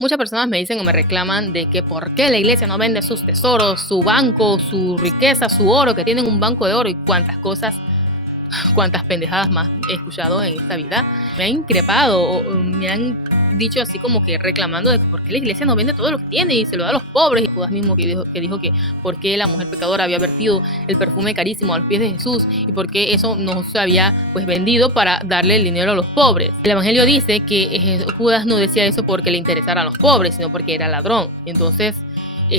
Muchas personas me dicen o me reclaman de que por qué la iglesia no vende sus tesoros, su banco, su riqueza, su oro, que tienen un banco de oro y cuántas cosas, cuántas pendejadas más he escuchado en esta vida. Me han increpado o me han dicho así como que reclamando de que por qué la iglesia no vende todo lo que tiene y se lo da a los pobres. Y Judas mismo que dijo que por qué la mujer pecadora había vertido el perfume carísimo a los pies de Jesús y por qué eso no se había pues vendido para darle el dinero a los pobres. El evangelio dice que Judas no decía eso porque le interesaran los pobres, sino porque era ladrón. Entonces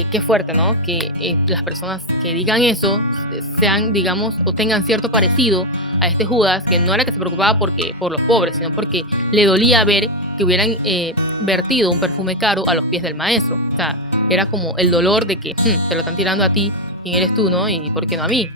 qué fuerte, ¿no? Que las personas que digan eso sean, digamos, o tengan cierto parecido a este Judas, que no era que se preocupaba por los pobres, sino porque le dolía ver que hubieran vertido un perfume caro a los pies del maestro. O sea, era como el dolor de que te lo están tirando a ti, ¿quién eres tú, no? Y ¿por qué no a mí?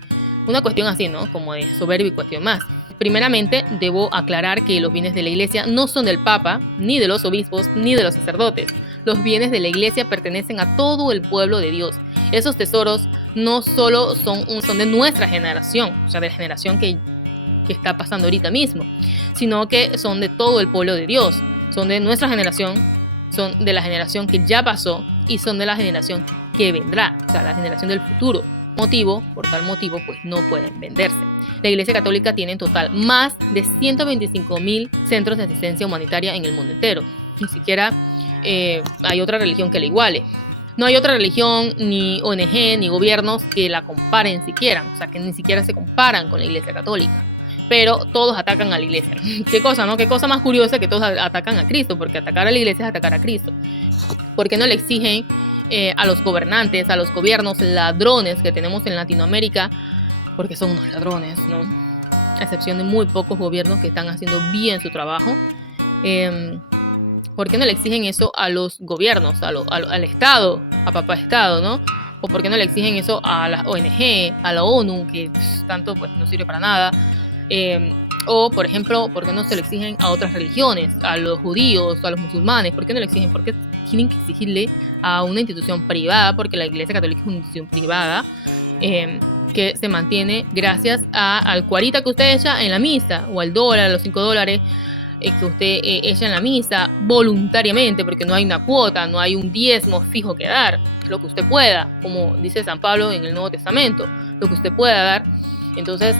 Una cuestión así, ¿no? Como de soberbia y cuestión más. Primeramente, debo aclarar que los bienes de la iglesia no son del Papa, ni de los obispos, ni de los sacerdotes. Los bienes de la iglesia pertenecen a todo el pueblo de Dios. Esos tesoros no solo son de nuestra generación, o sea, de la generación que está pasando ahorita mismo, sino que son de todo el pueblo de Dios. Son de nuestra generación, son de la generación que ya pasó y son de la generación que vendrá, o sea, la generación del futuro. Por tal motivo, pues no pueden venderse. La Iglesia Católica tiene en total más de 125.000 centros de asistencia humanitaria en el mundo entero. Ni siquiera hay otra religión que la iguale. No hay otra religión, ni ONG, ni gobiernos que la comparen siquiera. O sea, que ni siquiera se comparan con la Iglesia Católica. Pero todos atacan a la Iglesia. ¿Qué cosa, no? Qué cosa más curiosa que todos atacan a Cristo, porque atacar a la Iglesia es atacar a Cristo. ¿Por qué no le exigen a los gobernantes, a los gobiernos ladrones que tenemos en Latinoamérica? Porque son unos ladrones, ¿no? A excepción de muy pocos gobiernos que están haciendo bien su trabajo. ¿Por qué no le exigen eso a los gobiernos, al Estado, a papá Estado, ¿no? O por qué no le exigen eso a la ONG, a la ONU, que tanto pues no sirve para nada. O, por ejemplo, ¿por qué no se lo exigen a otras religiones, a los judíos, a los musulmanes? ¿Por qué no le exigen? ¿Por qué tienen que exigirle a una institución privada? Porque la Iglesia Católica es una institución privada que se mantiene gracias al cuarita que usted echa en la misa, o al dólar, a los $5 que usted echa en la misa voluntariamente, porque no hay una cuota, no hay un diezmo fijo que dar, lo que usted pueda, como dice San Pablo en el Nuevo Testamento, lo que usted pueda dar. Entonces,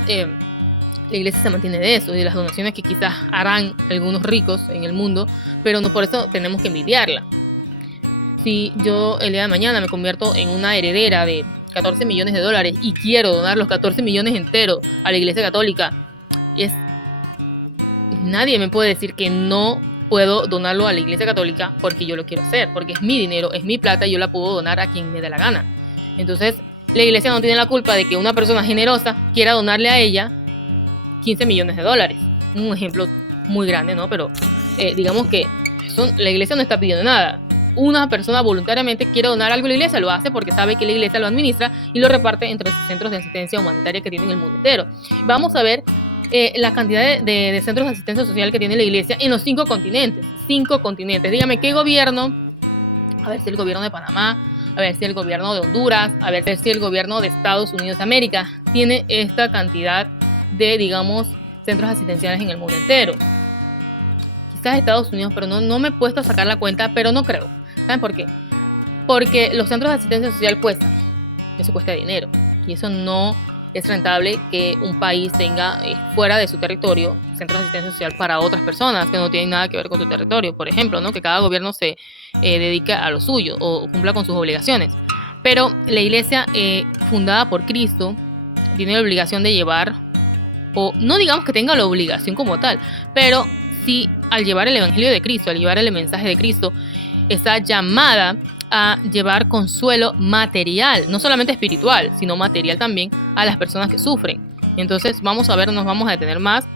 la iglesia se mantiene de eso, de las donaciones que quizás harán algunos ricos en el mundo, pero no por eso tenemos que envidiarla. Si yo el día de mañana me convierto en una heredera de $14 millones y quiero donar los 14 millones enteros a la Iglesia Católica, nadie me puede decir que no puedo donarlo a la Iglesia Católica porque yo lo quiero hacer, porque es mi dinero, es mi plata y yo la puedo donar a quien me dé la gana. Entonces, la iglesia no tiene la culpa de que una persona generosa quiera donarle a ella $15 millones. Un ejemplo muy grande, ¿no? Pero digamos que la iglesia no está pidiendo nada. Una persona voluntariamente quiere donar algo a la iglesia, lo hace porque sabe que la iglesia lo administra y lo reparte entre sus centros de asistencia humanitaria que tienen en el mundo entero. Vamos a ver la cantidad de centros de asistencia social que tiene la iglesia en los 5 continentes. 5 continentes. Dígame, ¿qué gobierno? A ver si el gobierno de Panamá, a ver si el gobierno de Honduras, a ver si el gobierno de Estados Unidos de América tiene esta cantidad de, digamos, centros asistenciales en el mundo entero. Quizás Estados Unidos, pero no me he puesto a sacar la cuenta, pero no creo. ¿Saben por qué? Porque los centros de asistencia social cuestan. Eso cuesta dinero. Y eso no es rentable que un país tenga fuera de su territorio centros de asistencia social para otras personas que no tienen nada que ver con su territorio. Por ejemplo, ¿no? Que cada gobierno se dedique a lo suyo o cumpla con sus obligaciones. Pero la iglesia fundada por Cristo tiene la obligación de llevar, o no digamos que tenga la obligación como tal, pero sí al llevar el evangelio de Cristo, al llevar el mensaje de Cristo, está llamada a llevar consuelo material, no solamente espiritual, sino material también a las personas que sufren. Entonces vamos a ver, nos vamos a detener más.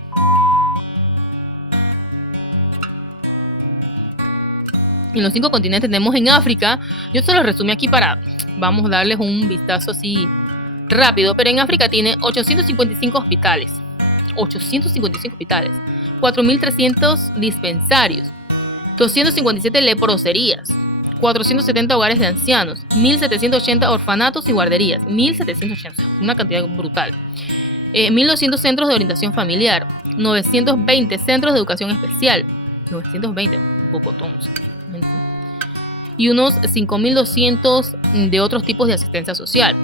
En los 5 continentes tenemos en África, yo se los resumí aquí vamos a darles un vistazo así rápido, pero en África tiene 855 hospitales, 4.300 dispensarios, 257 leproserías, 470 hogares de ancianos, 1.780 orfanatos y guarderías, 1.780, una cantidad brutal, 1.200 centros de orientación familiar, 920 centros de educación especial, 920, bocotón, y unos 5.200 de otros tipos de asistencia social.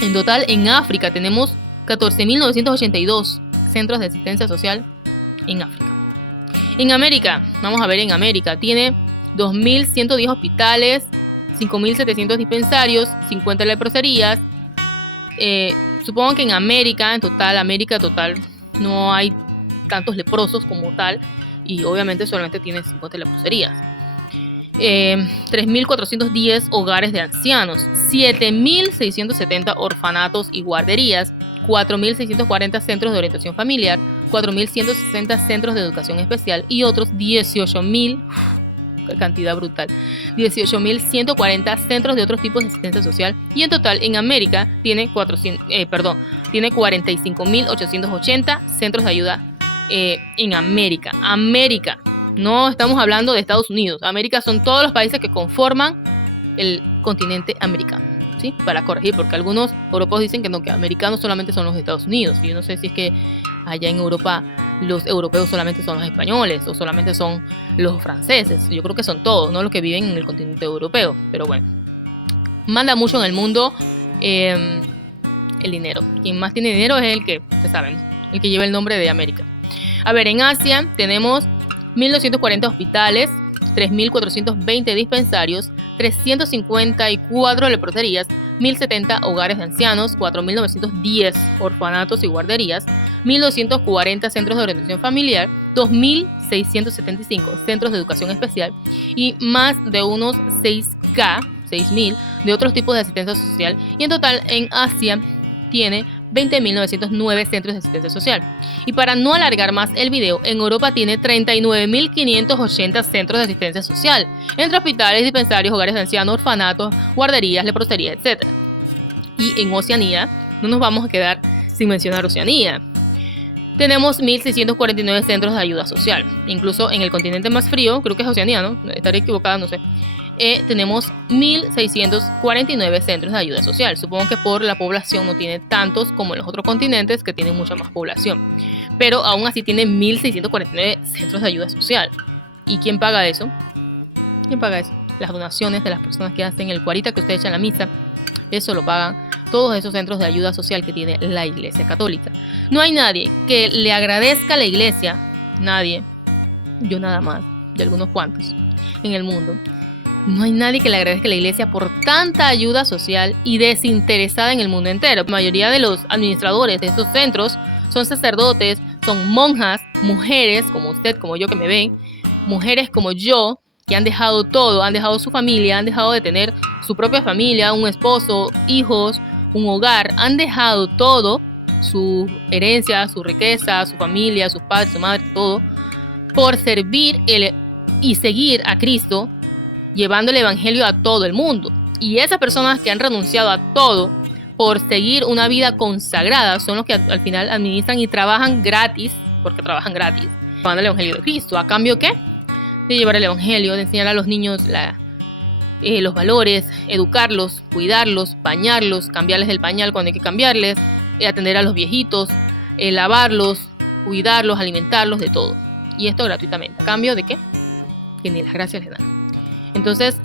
En total, en África tenemos 14.982 centros de asistencia social en África. En América, vamos a ver, en América tiene 2.110 hospitales, 5.700 dispensarios, 50 leproserías. Supongo que en América total, no hay tantos leprosos como tal, y obviamente solamente tiene 50 leproserías. 3.410 hogares de ancianos, 7.670 orfanatos y guarderías, 4.640 centros de orientación familiar, 4.160 centros de educación especial y otros 18.000, cantidad brutal, 18.140 centros de otros tipos de asistencia social, y en total en América tiene 45.880 centros de ayuda en América. No estamos hablando de Estados Unidos. América son todos los países que conforman el continente americano, ¿sí? Para corregir, porque algunos europeos dicen que no, que americanos solamente son los de Estados Unidos. Yo no sé si es que allá en Europa los europeos solamente son los españoles o solamente son los franceses. Yo creo que son todos, no los que viven en el continente europeo. Pero bueno, manda mucho en el mundo el dinero. Quien más tiene dinero es el que, ustedes saben, el que lleva el nombre de América. A ver, en Asia tenemos 1.240 hospitales, 3.420 dispensarios, 354 leproserías, 1.070 hogares de ancianos, 4.910 orfanatos y guarderías, 1.240 centros de orientación familiar, 2.675 centros de educación especial y más de unos 6.000 de otros tipos de asistencia social. Y en total en Asia tiene 20.909 centros de asistencia social. Y para no alargar más el video, en Europa tiene 39.580 centros de asistencia social, entre hospitales, dispensarios, hogares de ancianos, orfanatos, guarderías, leproserías, etc. Y en Oceanía, no nos vamos a quedar sin mencionar Oceanía. Tenemos 1.649 centros de ayuda social. Incluso en el continente más frío, creo que es Oceanía, ¿no? Estaré equivocada, no sé. Tenemos 1.649 centros de ayuda social. Supongo que por la población no tiene tantos como en los otros continentes que tienen mucha más población. Pero aún así tiene 1.649 centros de ayuda social. ¿Y quién paga eso? ¿Quién paga eso? Las donaciones de las personas que hacen el cuarita que usted echa en la misa. Eso lo pagan todos esos centros de ayuda social que tiene la Iglesia Católica. No hay nadie que le agradezca a la Iglesia. Nadie. Yo nada más. De algunos cuantos en el mundo. No hay nadie que le agradezca a la Iglesia por tanta ayuda social y desinteresada en el mundo entero. La mayoría de los administradores de estos centros son sacerdotes, son monjas, mujeres como usted, como yo que me ven, mujeres como yo que han dejado todo, han dejado su familia, han dejado de tener su propia familia, un esposo, hijos, un hogar, han dejado todo, su herencia, su riqueza, su familia, sus padres, su madre, todo, por servir y seguir a Cristo, llevando el evangelio a todo el mundo. Y esas personas que han renunciado a todo por seguir una vida consagrada son los que al final administran y trabajan gratis, porque trabajan gratis, llevando el evangelio de Cristo. ¿A cambio qué? De llevar el evangelio, de enseñar a los niños los valores, educarlos, cuidarlos, bañarlos, cambiarles el pañal cuando hay que cambiarles, atender a los viejitos, lavarlos, cuidarlos, alimentarlos, de todo. Y esto gratuitamente. ¿A cambio de qué? Que ni las gracias les dan. Entonces,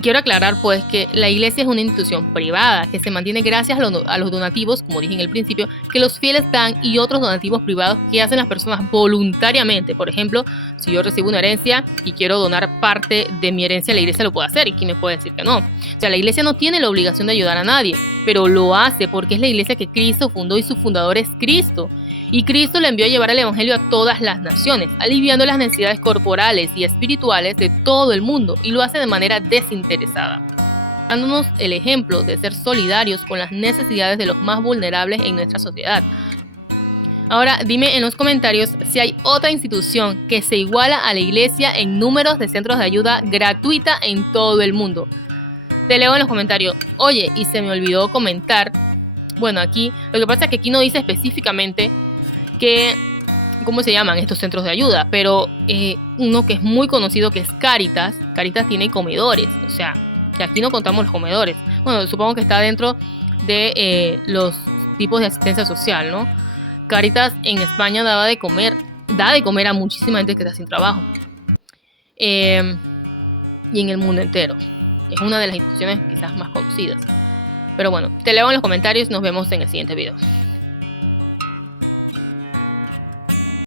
quiero aclarar pues que la Iglesia es una institución privada que se mantiene gracias a los donativos, como dije en el principio, que los fieles dan y otros donativos privados que hacen las personas voluntariamente. Por ejemplo, si yo recibo una herencia y quiero donar parte de mi herencia, la Iglesia lo puede hacer. ¿Y quién me puede decir que no? O sea, la Iglesia no tiene la obligación de ayudar a nadie, pero lo hace porque es la Iglesia que Cristo fundó y su fundador es Cristo. Y Cristo le envió a llevar el evangelio a todas las naciones, aliviando las necesidades corporales y espirituales de todo el mundo, y lo hace de manera desinteresada, dándonos el ejemplo de ser solidarios con las necesidades de los más vulnerables en nuestra sociedad. Ahora, dime en los comentarios si hay otra institución que se iguala a la Iglesia en números de centros de ayuda gratuita en todo el mundo. Te leo en los comentarios. Oye, y se me olvidó comentar, bueno, aquí, lo que pasa es que aquí no dice específicamente cómo se llaman estos centros de ayuda, pero uno que es muy conocido, que es Cáritas. Cáritas tiene comedores, o sea, que aquí no contamos los comedores. Bueno, supongo que está dentro de los tipos de asistencia social, ¿no? Cáritas en España da de comer a muchísima gente que está sin trabajo. Y en el mundo entero. Es una de las instituciones quizás más conocidas. Pero bueno, te leo en los comentarios y nos vemos en el siguiente video.